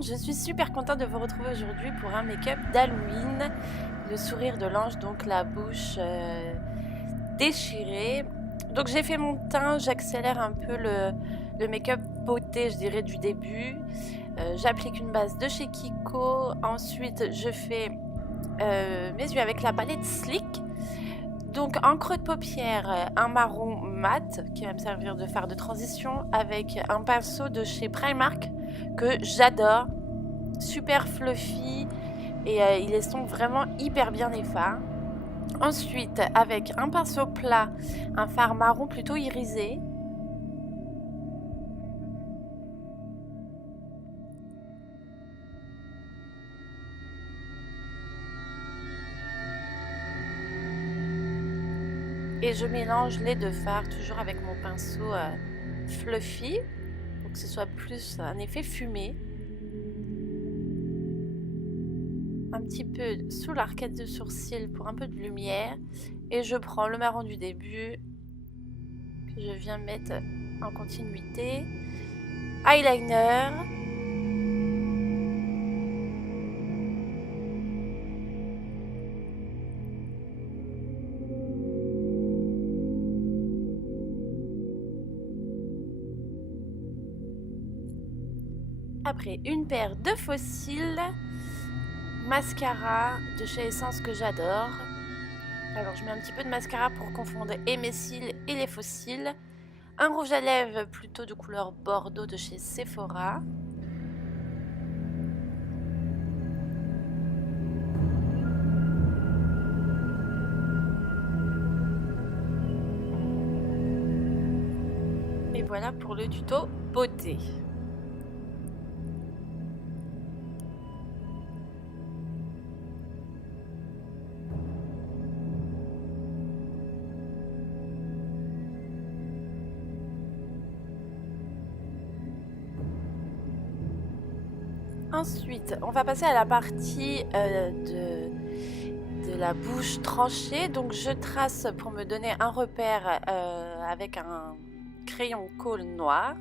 monde, je suis super contente de vous retrouver aujourd'hui pour un make-up d'Halloween. Le sourire de l'ange, donc la bouche déchirée. Donc j'ai fait mon teint, j'accélère un peu le make-up beauté, je dirais, du début. J'applique une base de chez Kiko. Ensuite, je fais mes yeux avec la palette Slick. Donc en creux de paupière, un marron mat qui va me servir de fard de transition avec un pinceau de chez Primark que j'adore, super fluffy et il estompe vraiment hyper bien les fards. Ensuite, avec un pinceau plat, un fard marron plutôt irisé. Et je mélange les deux fards toujours avec mon pinceau fluffy pour que ce soit plus un effet fumé. Un petit peu sous l'arcade de sourcil pour un peu de lumière. Et je prends le marron du début que je viens mettre en continuité. Eyeliner. Après, une paire de faux cils, mascara de chez Essence que j'adore. Alors, je mets un petit peu de mascara pour confondre et mes cils et les faux cils. Un rouge à lèvres plutôt de couleur bordeaux de chez Sephora. Et voilà pour le tuto beauté. Ensuite, on va passer à la partie de la bouche tranchée. Donc, je trace pour me donner un repère avec un crayon colle noir.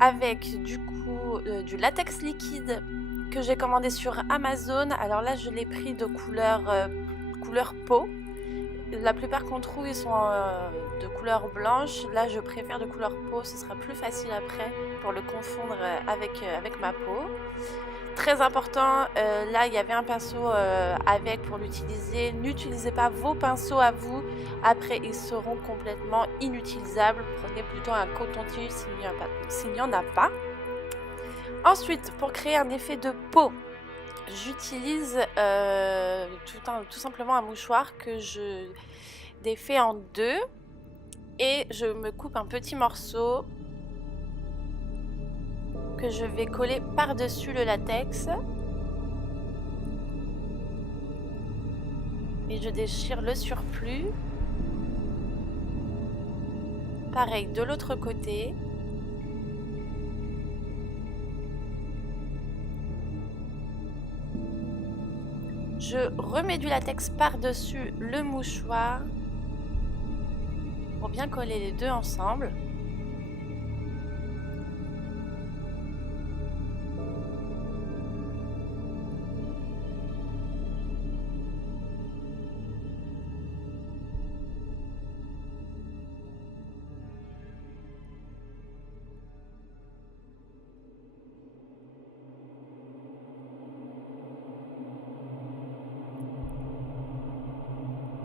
Avec du coup du latex liquide que j'ai commandé sur Amazon. Alors là, je l'ai pris de couleur peau. La plupart qu'on trouve, ils sont de couleur blanche. Là, je préfère de couleur peau. Ce sera plus facile après pour le confondre avec ma peau. Très important, là, il y avait un pinceau avec pour l'utiliser. N'utilisez pas vos pinceaux à vous. Après, ils seront complètement inutilisables. Prenez plutôt un coton-tige s'il n'y en a pas. Ensuite, pour créer un effet de peau, j'utilise tout simplement un mouchoir que je défais en deux et je me coupe un petit morceau que je vais coller par-dessus le latex et je déchire le surplus. Pareil de l'autre côté. Je remets du latex par-dessus le mouchoir pour bien coller les deux ensemble.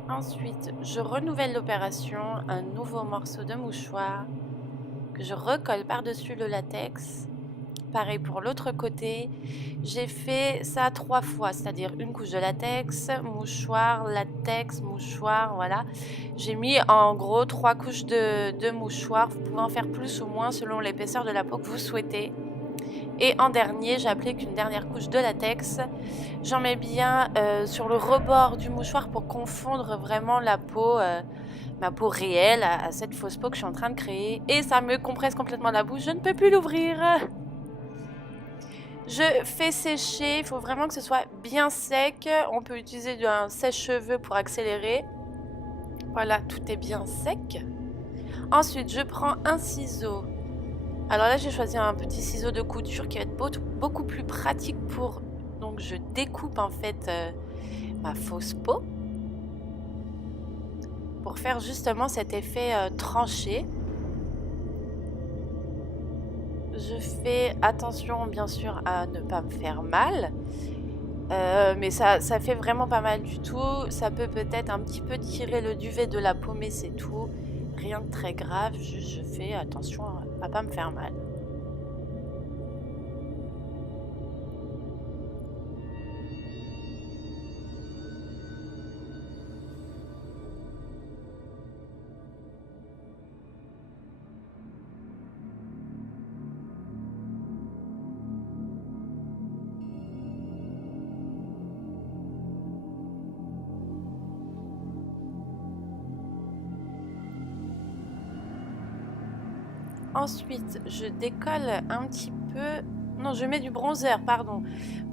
Ensuite, je renouvelle l'opération, un nouveau morceau de mouchoir que je recolle par-dessus le latex. Pareil pour l'autre côté, j'ai fait ça 3 fois, c'est-à-dire une couche de latex, mouchoir, voilà. J'ai mis en gros 3 couches de mouchoir, vous pouvez en faire plus ou moins selon l'épaisseur de la peau que vous souhaitez. Et en dernier, j'applique une dernière couche de latex. J'en mets bien sur le rebord du mouchoir pour confondre vraiment la peau, ma peau réelle à cette fausse peau que je suis en train de créer. Et ça me compresse complètement la bouche, je ne peux plus l'ouvrir. Je fais sécher, il faut vraiment que ce soit bien sec. On peut utiliser un sèche-cheveux pour accélérer. Voilà, tout est bien sec. Ensuite, je prends un ciseau Alors là, j'ai choisi un petit ciseau de couture qui va être beaucoup plus pratique pour... Donc je découpe en fait ma fausse peau pour faire justement cet effet tranché. Je fais attention bien sûr à ne pas me faire mal, mais ça fait vraiment pas mal du tout. Ça peut-être un petit peu tirer le duvet de la peau, mais c'est tout. Rien de très grave, juste je fais attention à pas me faire mal. Ensuite, je décolle un petit peu... Non, je mets du bronzer, pardon,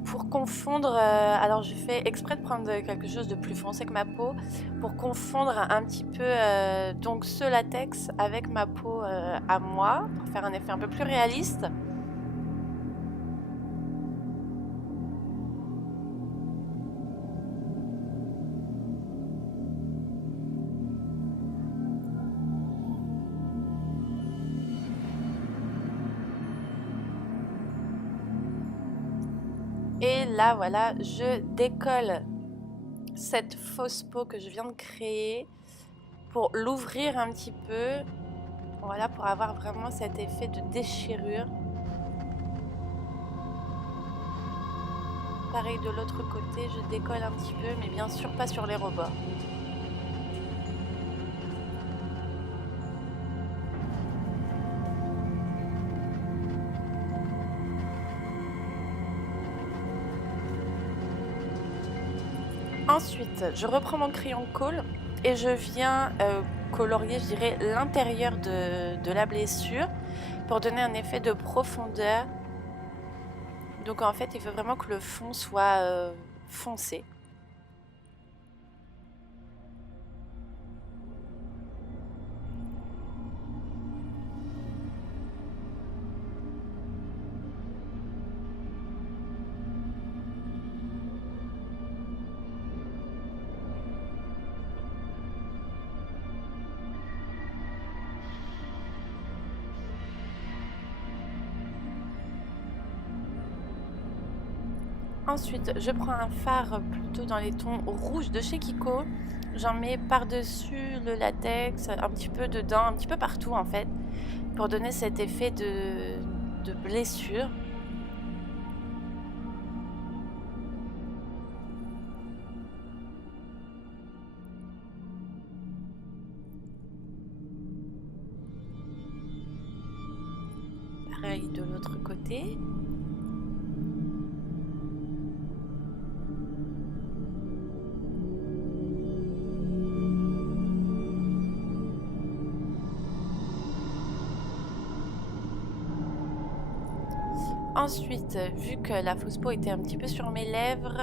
pour confondre... alors, je fais exprès de prendre quelque chose de plus foncé que ma peau pour confondre un petit peu donc ce latex avec ma peau à moi, pour faire un effet un peu plus réaliste. Et là, voilà, je décolle cette fausse peau que je viens de créer pour l'ouvrir un petit peu. Voilà, pour avoir vraiment cet effet de déchirure. Pareil de l'autre côté, je décolle un petit peu, mais bien sûr pas sur les rebords. Ensuite, je reprends mon crayon colle et je viens colorier, je dirais, l'intérieur de la blessure pour donner un effet de profondeur. Donc en fait, il faut vraiment que le fond soit foncé. Ensuite, je prends un fard plutôt dans les tons rouges de chez Kiko. J'en mets par-dessus le latex, un petit peu dedans, un petit peu partout en fait, pour donner cet effet de blessure. Pareil de l'autre côté. Ensuite, vu que la fausse peau était un petit peu sur mes lèvres,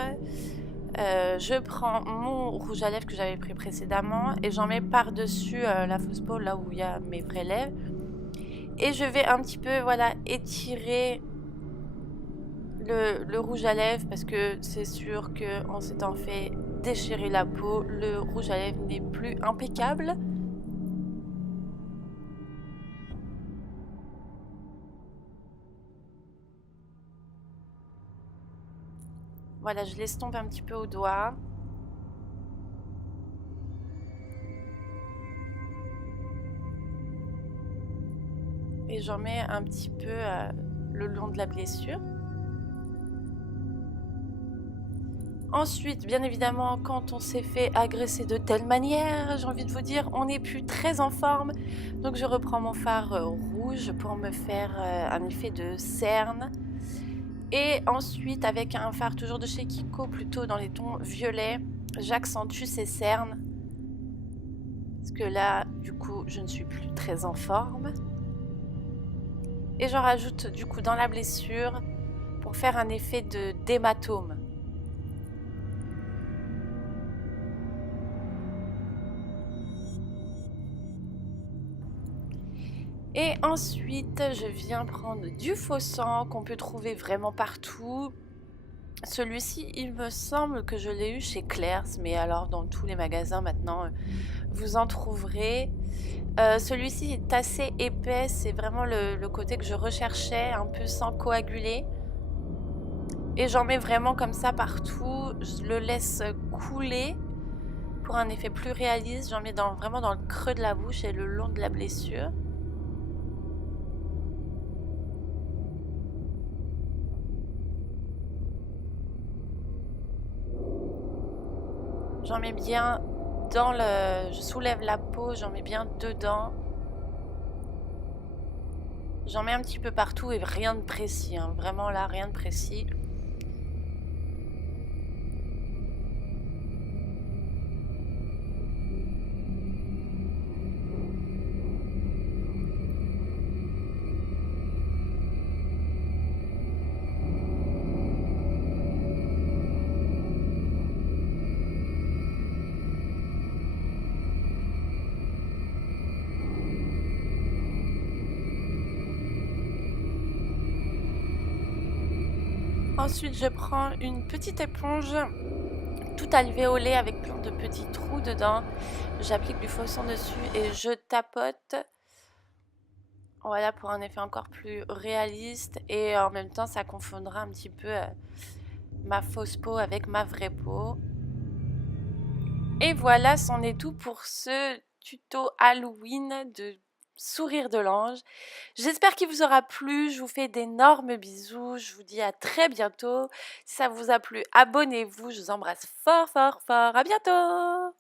je prends mon rouge à lèvres que j'avais pris précédemment et j'en mets par-dessus la fausse peau, là où il y a mes vraies lèvres. Et je vais un petit peu étirer le rouge à lèvres parce que c'est sûr qu'en s'étant fait déchirer la peau, le rouge à lèvres n'est plus impeccable. Voilà, je l'estompe un petit peu au doigt. Et j'en mets un petit peu le long de la blessure. Ensuite, bien évidemment, quand on s'est fait agresser de telle manière, j'ai envie de vous dire, on n'est plus très en forme. Donc je reprends mon fard rouge pour me faire un effet de cerne. Et ensuite, avec un fard toujours de chez Kiko, plutôt dans les tons violets, j'accentue ces cernes. Parce que là, du coup, je ne suis plus très en forme. Et j'en rajoute du coup dans la blessure pour faire un effet d'hématome. Et ensuite, je viens prendre du faux sang qu'on peut trouver vraiment partout. Celui-ci, il me semble que je l'ai eu chez Claire's, mais alors dans tous les magasins maintenant, vous en trouverez. Celui-ci est assez épais, c'est vraiment le côté que je recherchais, un peu sans coaguler. Et j'en mets vraiment comme ça partout, je le laisse couler pour un effet plus réaliste. J'en mets vraiment dans le creux de la bouche et le long de la blessure. J'en mets bien dans le... Je soulève la peau, j'en mets bien dedans. J'en mets un petit peu partout et rien de précis, hein. Vraiment là, rien de précis. Ensuite, je prends une petite éponge tout alvéolée avec plein de petits trous dedans. J'applique du faux sang dessus et je tapote. Voilà, pour un effet encore plus réaliste. Et en même temps, ça confondra un petit peu ma fausse peau avec ma vraie peau. Et voilà, c'en est tout pour ce tuto Halloween de Sourire de l'ange. J'espère qu'il vous aura plu. Je vous fais d'énormes bisous. Je vous dis à très bientôt. Si ça vous a plu, abonnez-vous. Je vous embrasse fort, fort, fort. À bientôt!